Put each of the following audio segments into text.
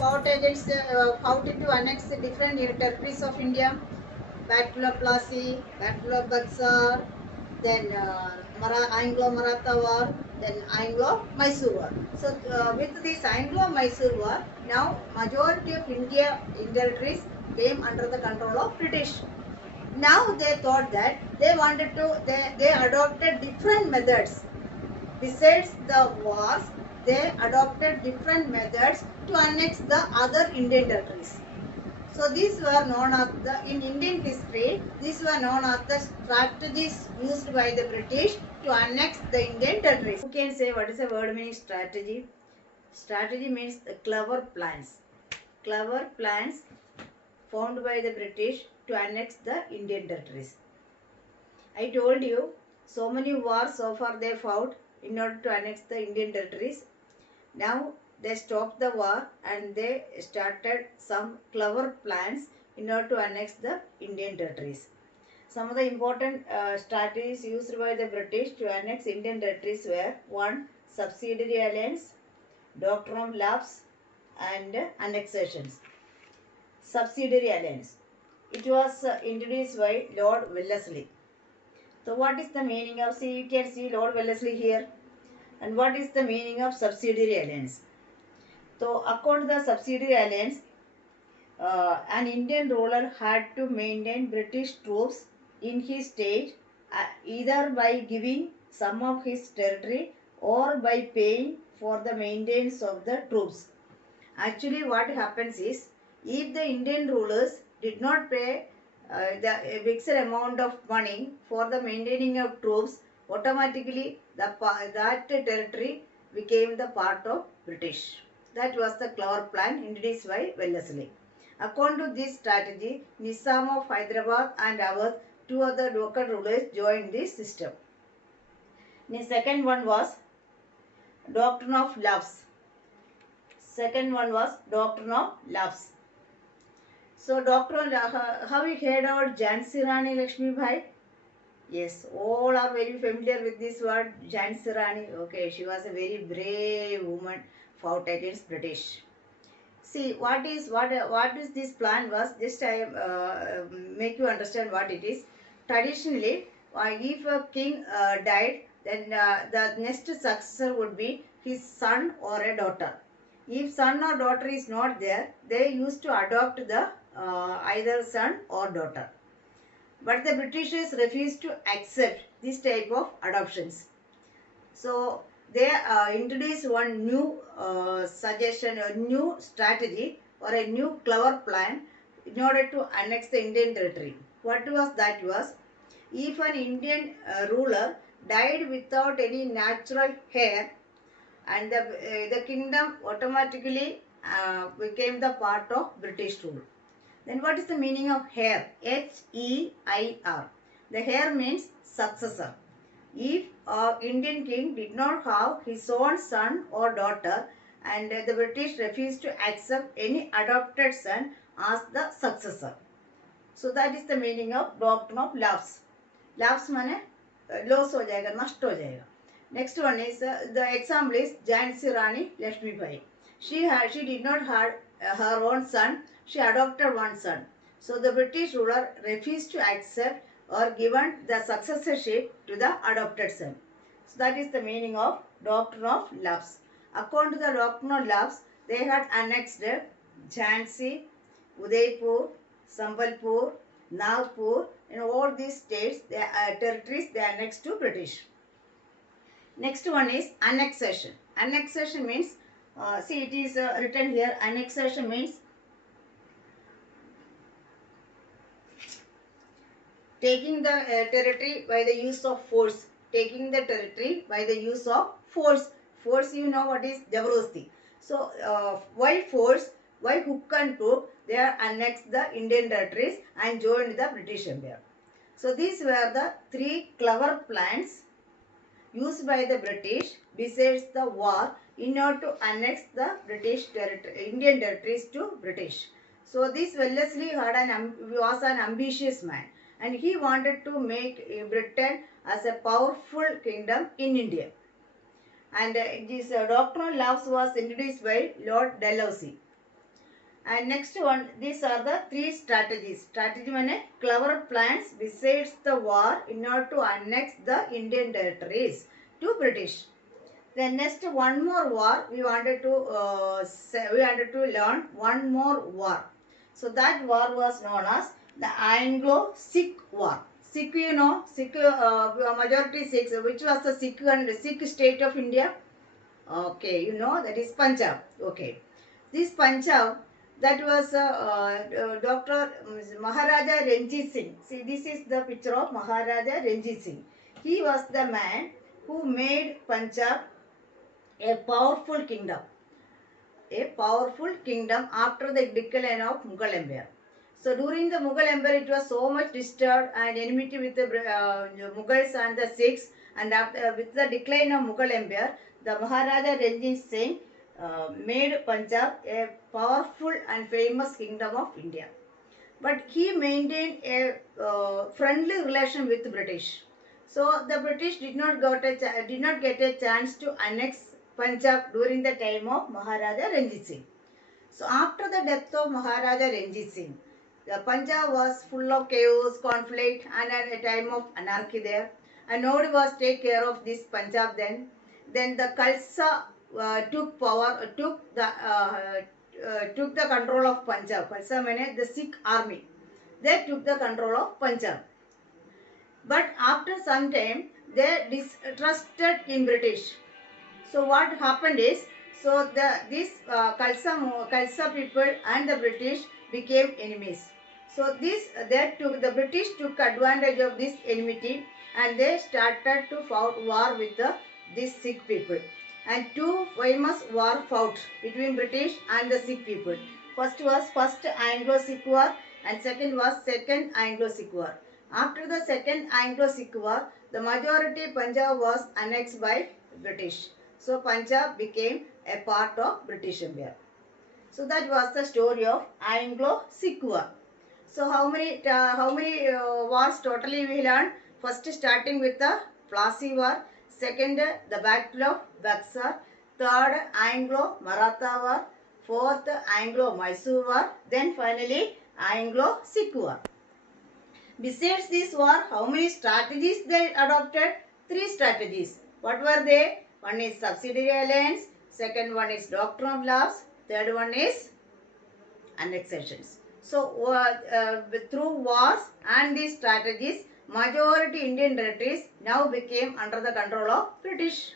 fought against, fought to annex different territories of India. Battle of Plassey, Battle of Buxar, then Anglo-Maratha War, then Anglo-Mysore War. So with this Anglo-Mysore War, now majority of India territories came under the control of British. Now they thought that they wanted to, they adopted different methods. Besides the wars, they adopted different methods to annex the other Indian territories. So these were known as in Indian history, these were known as the strategies used by the British to annex the Indian territories. Who can say what is the word meaning strategy? Strategy means clever plans. Clever plans formed by the British to annex the Indian territories. I told you, so many wars so far they fought in order to annex the Indian territories. Now they stopped the war and they started some clever plans in order to annex the Indian territories. Some of the important strategies used by the British to annex Indian territories were: 1. Subsidiary alliance, doctrine of lapse, and annexations. Subsidiary alliance. It was introduced by Lord Wellesley. So what is the meaning of, see, you can see Lord Wellesley here. And what is the meaning of subsidiary alliance? So according to the subsidiary alliance, an Indian ruler had to maintain British troops in his state either by giving some of his territory or by paying for the maintenance of the troops. Actually what happens is, if the Indian rulers did not pay the fixed amount of money for the maintaining of troops, automatically that territory became the part of British. That was the clever plan introduced by Wellesley. According to this strategy, Nizam of Hyderabad and Awadh, two other local rulers, joined this system. The second one was doctrine of lapse. Second one was doctrine of lapse. So, doctrine, have you heard about Jhansi Rani Lakshmi Bai? Yes, all are very familiar with this word, Jhansi Rani. Okay, she was a very brave woman, fought against British. See, what is this plan was? Just I make you understand what it is. Traditionally, if a king died, then the next successor would be his son or a daughter. If son or daughter is not there, they used to adopt the either son or daughter. But the Britishers refused to accept this type of adoptions. So they introduced one new suggestion, a new strategy or a new clever plan in order to annex the Indian territory. What was that was, if an Indian ruler died without any natural heir, and the kingdom automatically became the part of British rule. Then what is the meaning of heir? H-E-I-R. The heir means successor. If Indian king did not have his own son or daughter, and the British refused to accept any adopted son as the successor. So that is the meaning of doctrine of lapse. Lapse माने loss हो जाएगा, नष्ट हो जाएगा. Next one is the example is Jhansi Rani Lakshmi Bai. She did not have her own son. She adopted one son. So the British ruler refused to accept or given the successorship to the adopted son. So that is the meaning of doctrine of lapse. According to the doctrine of lapse, they had annexed Jhansi, Udaipur, Sambalpur, Nagpur. In all these states, territories, they annexed to British. Next one is annexation. Annexation means, see, it is written here, annexation means taking the territory by the use of force. Taking the territory by the use of force. Force, you know what is Jabardasti. So, why force? Why hook and crook? They are annexed the Indian territories and joined the British Empire. So, these were the three clever plans used by the British besides the war in order to annex the Indian territories to British. So this Wellesley was an ambitious man, and he wanted to make Britain as a powerful kingdom in India. And this doctrine of lapse was introduced by Lord Dalhousie. And next one, these are the three strategies. Strategy means clever plans besides the war in order to annex the Indian territories to British. Then next one more war we wanted to learn one more war. So that war was known as the Anglo-Sikh War. Sikh, you know, Sikh majority Sikhs. Which was the Sikh state of India? Okay, you know that is Punjab. Okay, this Punjab, that was Dr. Maharaja Ranjit Singh. See, this is the picture of Maharaja Ranjit Singh. He was the man who made Punjab a powerful kingdom. A powerful kingdom after the decline of Mughal Empire. So during the Mughal Empire, it was so much disturbed and enmity with the Mughals and the Sikhs. And after, with the decline of Mughal Empire, the Maharaja Ranjit Singh made Punjab a powerful and famous kingdom of India. But he maintained a friendly relation with the British. So the British did not get a chance to annex Punjab during the time of Maharaja Ranjit Singh. So after the death of Maharaja Ranjit Singh, the Punjab was full of chaos, conflict, and at a time of anarchy there. And nobody was take care of this Punjab then. Then the Khalsa took the control of Punjab. Khalsa means the Sikh army. They took the control of Punjab. But after some time, they distrusted in British. So what happened is, so these Khalsa people and the British became enemies. So the British took advantage of this enmity and they started to fight war with these Sikh people. And two famous war fought between British and the Sikh people. First was Anglo-Sikh War and second was Second Anglo-Sikh War. After the Second Anglo-Sikh War, the majority Punjab was annexed by British. So Punjab became a part of British Empire. So that was the story of Anglo-Sikh War. So how many wars totally we learned? First starting with the Plassey War. Second, the Battle of Buxar. Third, Anglo-Maratha War. Fourth, Anglo-Mysore War. Then finally, Anglo-Sikh War. Besides this war, how many strategies they adopted? Three strategies. What were they? One is subsidiary alliance, second one is doctrine of laws, third one is annexations. So through wars and these strategies, majority Indian territories now became under the control of British.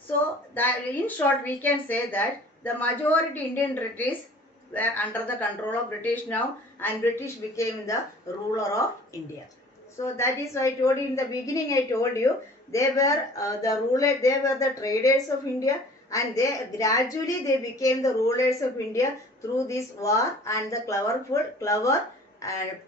So that in short we can say that the majority Indian territories were under the control of British now and British became the ruler of India. So that is why I told you in the beginning, I told you they were they were the traders of India and they gradually became the rulers of India through this war and the clever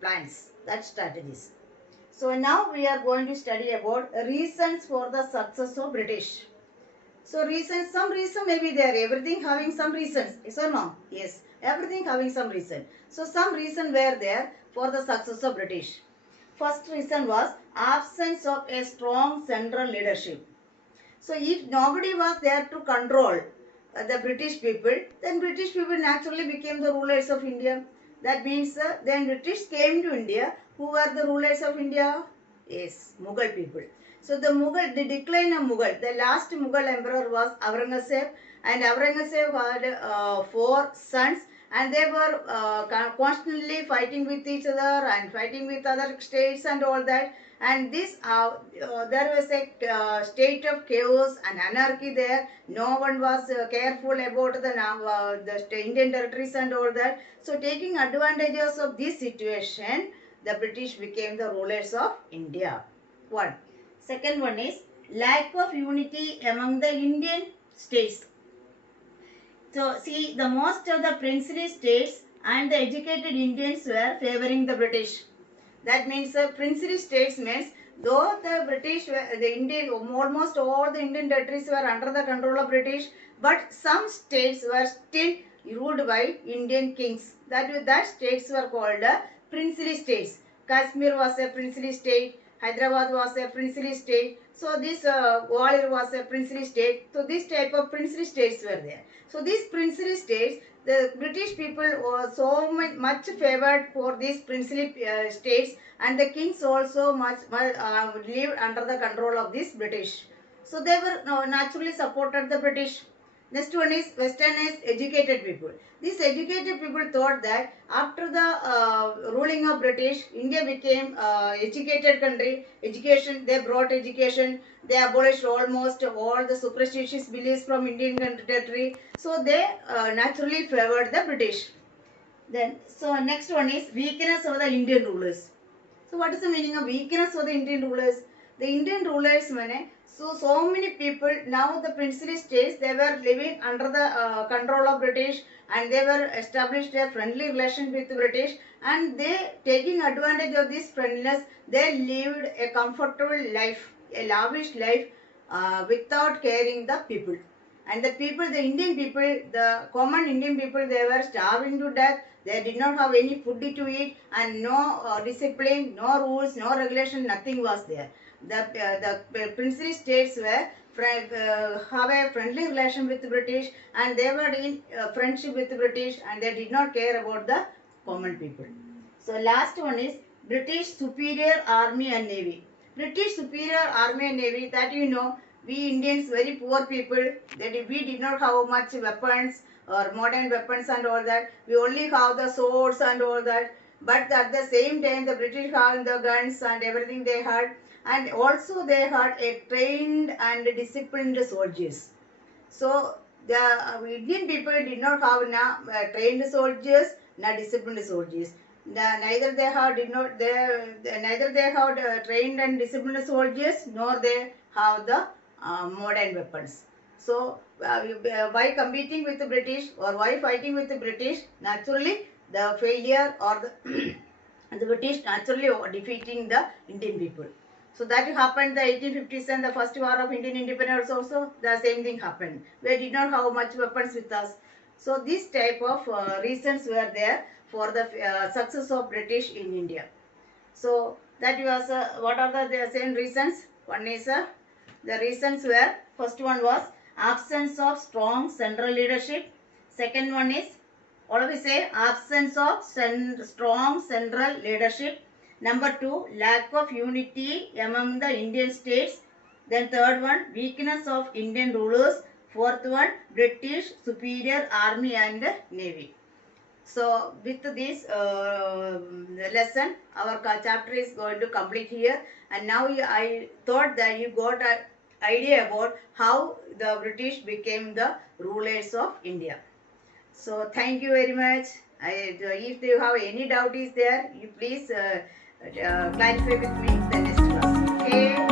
plans, that strategies. So now we are going to study about reasons for the success of British. So reasons, some reason may be there, everything having some reasons, yes or no? Yes, everything having some reason. So some reason were there for the success of British. First reason was absence of a strong central leadership. So if nobody was there to control the British people, then British people naturally became the rulers of India. That means then British came to India. Who were the rulers of India? Yes, Mughal people. So the decline of Mughal, the last Mughal emperor was Aurangzeb, and Aurangzeb had 4 sons, and they were constantly fighting with each other and fighting with other states and all that. And this there was a state of chaos and anarchy there. No one was careful about the Indian territories and all that. So taking advantages of this situation, the British became the rulers of India. One. Second one is lack of unity among the Indian states. So see, the most of the princely states and the educated Indians were favoring the British. That means princely states means though the British were, almost all the Indian territories were under the control of British, but some states were still ruled by Indian kings. That states were called princely states. Kashmir was a princely state. Hyderabad was a princely state. So this Gwalior was a princely state. So this type of princely states were there. So these princely states, the British people were so much favored for these princely states, and the kings also lived under the control of these British. So they were naturally supported the British. Next one is westernized educated people. These educated people thought that after the ruling of British, India became educated country. Education, they brought education. They abolished almost all the superstitious beliefs from Indian territory. So they naturally favored the British. Then, so next one is weakness of the Indian rulers. So what is the meaning of weakness of the Indian rulers? The Indian rulers, so many people, now the princely states, they were living under the control of British, and they were established a friendly relation with the British, and they, taking advantage of this friendliness, they lived a comfortable life, a lavish life, without caring the people. And the people, the Indian people, the common Indian people, they were starving to death. They did not have any food to eat, and no discipline, no rules, no regulation, nothing was there. The princely states were have a friendly relation with the British, and they were in friendship with the British, and they did not care about the common people. So last one is British Superior Army and Navy. British Superior Army and Navy, that you know, we Indians very poor people, that we did not have much weapons or modern weapons and all that. We only have the swords and all that. But at the same time, the British had the guns and everything they had, and also they had a trained and disciplined soldiers. So the Indian people did not have trained soldiers, nor disciplined soldiers. Neither they have neither they have trained and disciplined soldiers, nor they have the modern weapons. So by competing with the British, or by fighting with the British, naturally the failure, or the the British naturally defeating the Indian people. So that happened the 1850s, and the first war of Indian independence also the same thing happened. We did not have much weapons with us. So this type of reasons were there for the success of British in India. So that was what are the same reasons? One is the reasons were, first one was absence of strong central leadership. Second one is, all of you say, absence of strong central leadership. Number 2, lack of unity among the Indian states. Then third one, weakness of Indian rulers. Fourth one, British Superior Army and Navy. So with this lesson, our chapter is going to complete here. And now I thought that you got an idea about how the British became the rulers of India. So thank you very much. If you have any doubt is there, you please clarify with me in the next class. Okay.